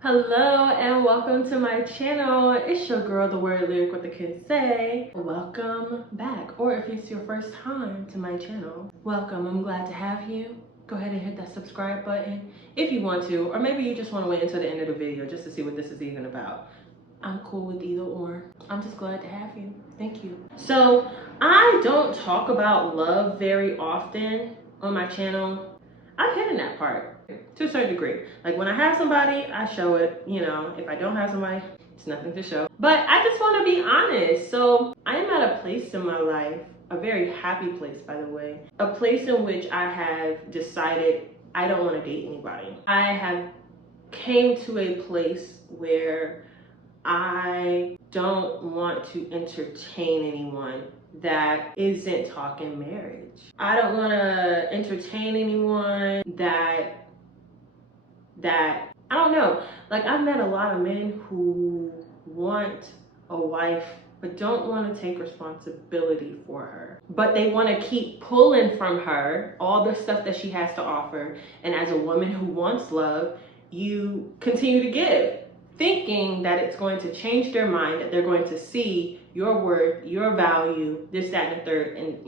Hello and welcome to my channel. It's your girl, TheWordLyriK with the kzay. Welcome back, or if it's your first time to my channel, welcome. I'm glad to have you. Go ahead and hit that subscribe button if you want to, or maybe you just want to wait until the end of the video just to see what this is even about. I'm cool with either or. I'm just glad to have you. Thank you. So I don't talk about love very often on my channel. I'm hitting that part to a certain degree. Like when I have somebody, I show it. You know, if I don't have somebody, it's nothing to show. But I just want to be honest. So I am at a place in my life, a very happy place, by the way, a place in which I have decided I don't want to date anybody. I have came to a place where I don't want to entertain anyone that isn't talking marriage. I don't want to entertain anyone that I don't know. Like, I've met a lot of men who want a wife but don't want to take responsibility for her. But they want to keep pulling from her all the stuff that she has to offer. And as a woman who wants love, you continue to give, thinking that it's going to change their mind, that they're going to see your worth, your value, this, that, and the third, and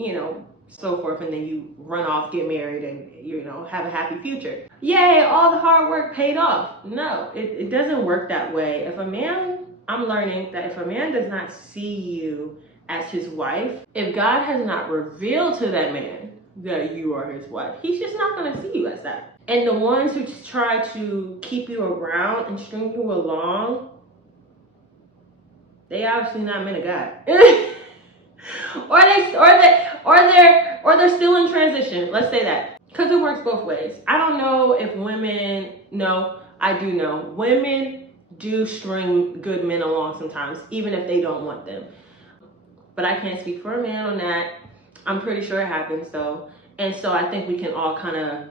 so forth, and then you run off, get married, and have a happy future. Yay, all the hard work paid off. No, it doesn't work that way. I'm learning that if a man does not see you as his wife, if God has not revealed to that man that you are his wife, he's just not going to see you as that. And the ones who try to keep you around and string you along, they obviously not men of God. or they're still in transition. Let's say that. Because it works both ways. I don't know if women, no, I do know. Women do string good men along sometimes, even if they don't want them. But I can't speak for a man on that. I'm pretty sure it happens though. And so I think we can all kind of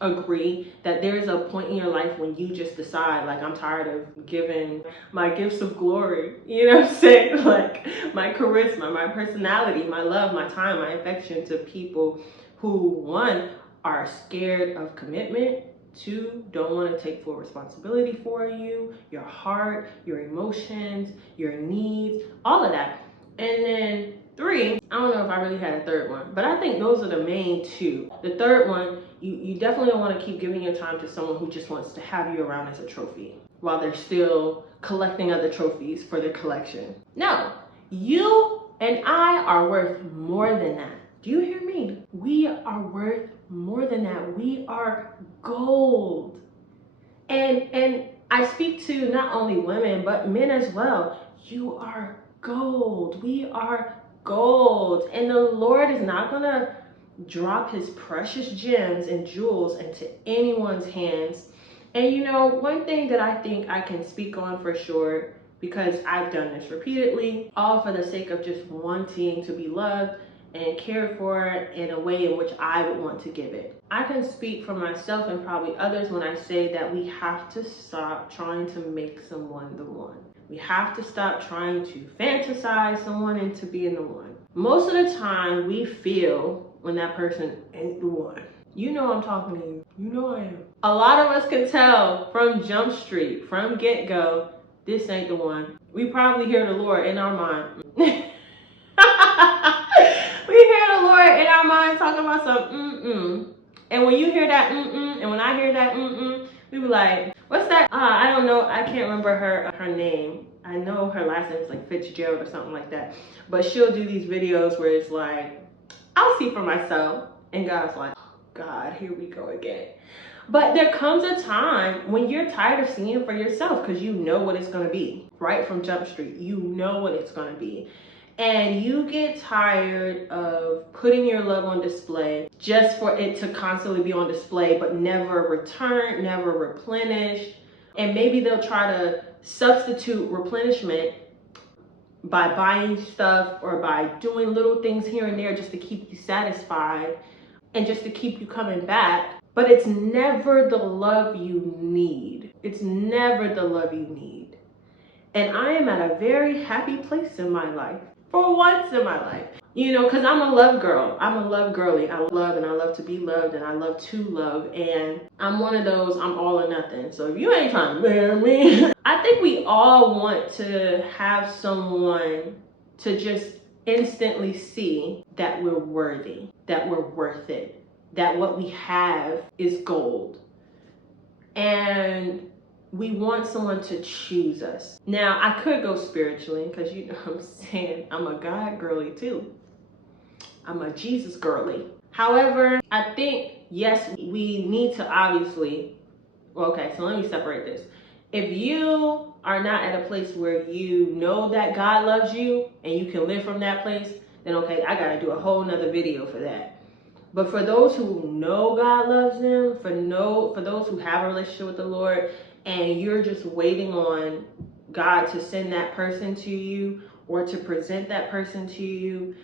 agree that there's a point in your life when you just decide, like, I'm tired of giving my gifts of glory, you know what I'm saying? Like my charisma, my personality, my love, my time, my affection to people who, one, are scared of commitment, two, don't want to take full responsibility for you, your heart, your emotions, your needs, all of that. And then three, I don't know if I really had a third one, but I think those are the main two. The third one, you definitely don't want to keep giving your time to someone who just wants to have you around as a trophy while they're still collecting other trophies for their collection. No, you and I are worth more than that. Do you hear me? We are worth more than that. We are gold. And I speak to not only women, but men as well. You are gold. We are gold. And the Lord is not going to drop his precious gems and jewels into anyone's hands. And one thing that I think I can speak on for sure, because I've done this repeatedly, all for the sake of just wanting to be loved and cared for in a way in which I would want to give it. I can speak for myself and probably others when I say that we have to stop trying to make someone the one. We have to stop trying to fantasize someone into being the one. Most of the time we feel when that person ain't the one. You know I'm talking to you. You know I am. A lot of us can tell from Jump Street, from get-go, this ain't the one. We probably hear the Lord in our mind. We hear the Lord in our mind talking about some And when you hear that and when I hear that we be like, what's that? I don't know. I can't remember her name. I know her last name is like Fitzgerald or something like that. But she'll do these videos where it's like, I'll see for myself. And God's like, oh, God, here we go again. But there comes a time when you're tired of seeing for yourself because you know what it's going to be. Right from Jump Street, you know what it's going to be. And you get tired of putting your love on display just for it to constantly be on display, but never returned, never replenished. And maybe they'll try to substitute replenishment by buying stuff or by doing little things here and there just to keep you satisfied and just to keep you coming back. But it's never the love you need. It's never the love you need. And I am at a very happy place in my life. For once in my life. You know, because I'm a love girl. I'm a love girly. I love and I love to be loved and I love to love. And I'm one of those, I'm all or nothing. So if you ain't trying to marry me, I think we all want to have someone to just instantly see that we're worthy, that we're worth it, that what we have is gold. And we want someone to choose us. Now, I could go spiritually because you know what I'm saying, I'm a God girly too. I'm a Jesus girly. However, I think, yes, we need to obviously, well, okay, so let me separate this. If you are not at a place where you know that God loves you and you can live from that place, then okay, I gotta do a whole nother video for that. But for those who know God loves them, for those who have a relationship with the Lord, and you're just waiting on God to send that person to you or to present that person to you,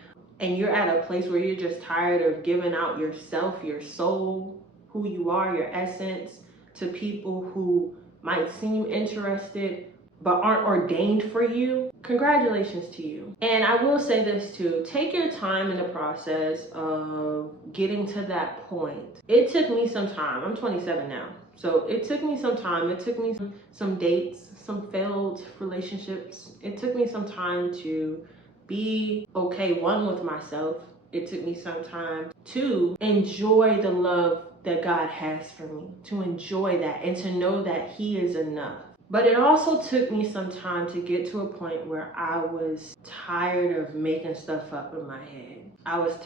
and you're at a place where you're just tired of giving out yourself, your soul, who you are, your essence to people who might seem interested but aren't ordained for you, congratulations to you. And I will say this too, take your time in the process of getting to that point. It took me some time. I'm 27 now. So it took me some time. It took me some dates, some failed relationships. It took me some time to be okay, one, with myself. It took me some time to enjoy the love that God has for me, to enjoy that and to know that He is enough. But it also took me some time to get to a point where I was tired of making stuff up in my head.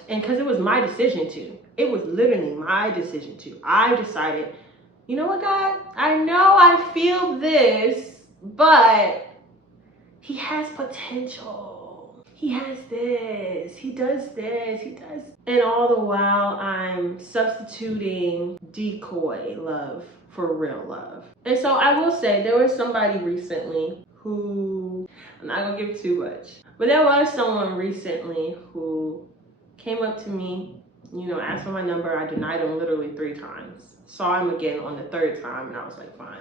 And because it was my decision to. It was literally my decision to. I decided, you know what, God? I know I feel this, but He has potential. He has this, he does this, he does. And all the while I'm substituting decoy love for real love. And so I will say there was somebody recently who, I'm not gonna give too much, but there was someone recently who came up to me, you know, asked for my number. I denied him literally 3 times. Saw him again on the 3rd time and I was like, fine.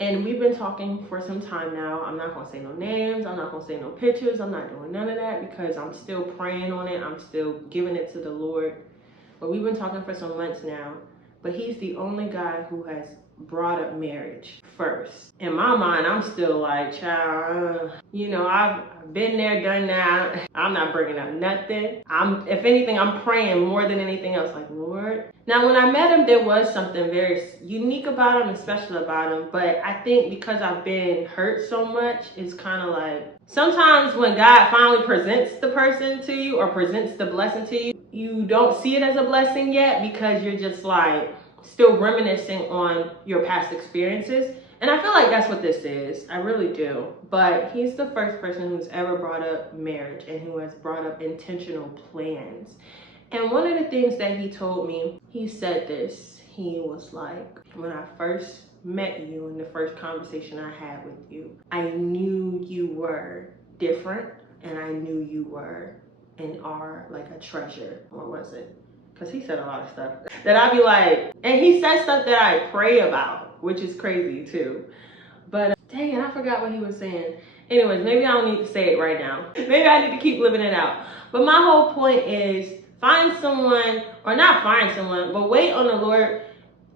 And we've been talking for some time now. I'm not gonna say no names, I'm not gonna say no pictures, I'm not doing none of that because I'm still praying on it, I'm still giving it to the Lord. But we've been talking for some months now. But he's the only guy who has brought up marriage first. In my mind, I'm still like, child, you know, I've been there, done that. I'm not bringing up nothing. If anything, I'm praying more than anything else, like, Lord. Now, when I met him, there was something very unique about him and special about him. But I think because I've been hurt so much, it's kind of like, sometimes when God finally presents the person to you or presents the blessing to you, you don't see it as a blessing yet because you're just like still reminiscing on your past experiences. And I feel like that's what this is. I really do. But he's the first person who's ever brought up marriage and who has brought up intentional plans. And one of the things that he told me, he said this. He was like, when I first met you in the first conversation I had with you, I knew you were different and I knew you were and are like a treasure. Or was it? Because he said a lot of stuff that I'd be like, and he said stuff that I pray about, which is crazy too. But dang it, I forgot what he was saying. Anyways, maybe I don't need to say it right now. Maybe I need to keep living it out. But my whole point is find someone, or not find someone, but wait on the Lord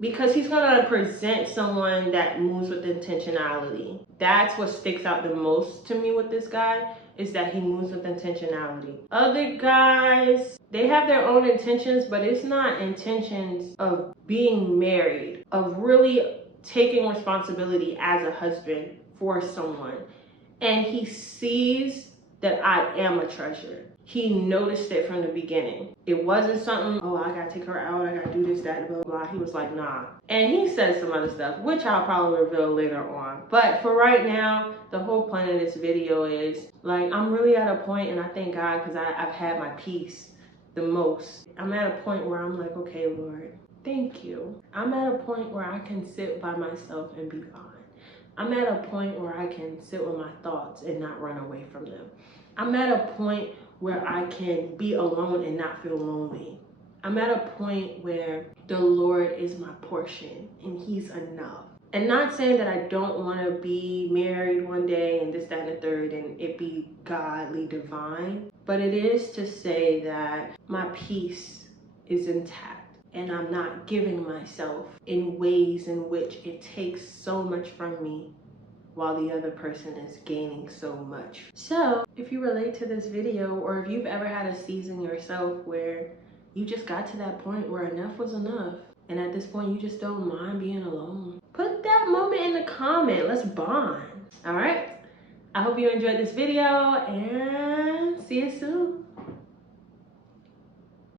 because he's going to present someone that moves with intentionality. That's what sticks out the most to me with this guy, is that he moves with intentionality. Other guys, they have their own intentions, but it's not intentions of being married, of really taking responsibility as a husband for someone. And he sees that I am a treasure. He noticed it from the beginning. It wasn't something, oh, I gotta take her out, I gotta do this, that, blah, blah. He was like, nah. And he said some other stuff, which I'll probably reveal later on. But for right now, the whole point of this video is, like, I'm really at a point, and I thank God, because I've had my peace the most. I'm at a point where I'm like, okay, Lord, thank you. I'm at a point where I can sit by myself and be fine. I'm at a point where I can sit with my thoughts and not run away from them. I'm at a point where I can be alone and not feel lonely. I'm at a point where the Lord is my portion and he's enough. And not saying that I don't want to be married one day and this, that, and the third, and it be godly, divine. But it is to say that my peace is intact and I'm not giving myself in ways in which it takes so much from me while the other person is gaining so much. So if you relate to this video, or if you've ever had a season yourself where you just got to that point where enough was enough, and at this point you just don't mind being alone, put that moment in the comment. Let's bond. All right, I hope you enjoyed this video and see you soon.